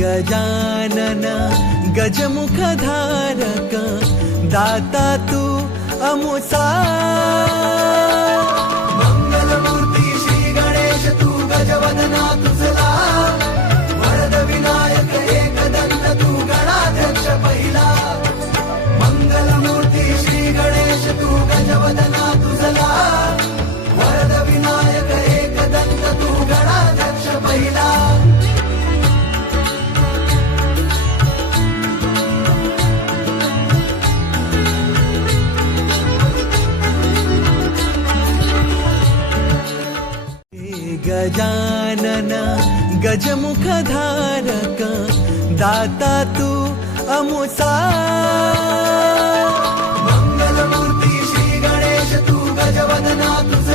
गजानन गजमुखधारक दाता तू अमुसा मंगलमूर्ती श्री गणेश तू गजवदना तुझला वरद विनायक एकदंत तू गणाध्यक्ष पहिला मंगलमूर्ती श्री गणेश तू गजवदना तुझला वरद विनायक एकदंत तू गणाध्यक्ष पहिला गजानन गजमुखधारक दाता तू अमुसा मंगलमूर्ती श्री गणेश तू गजवदना तुझ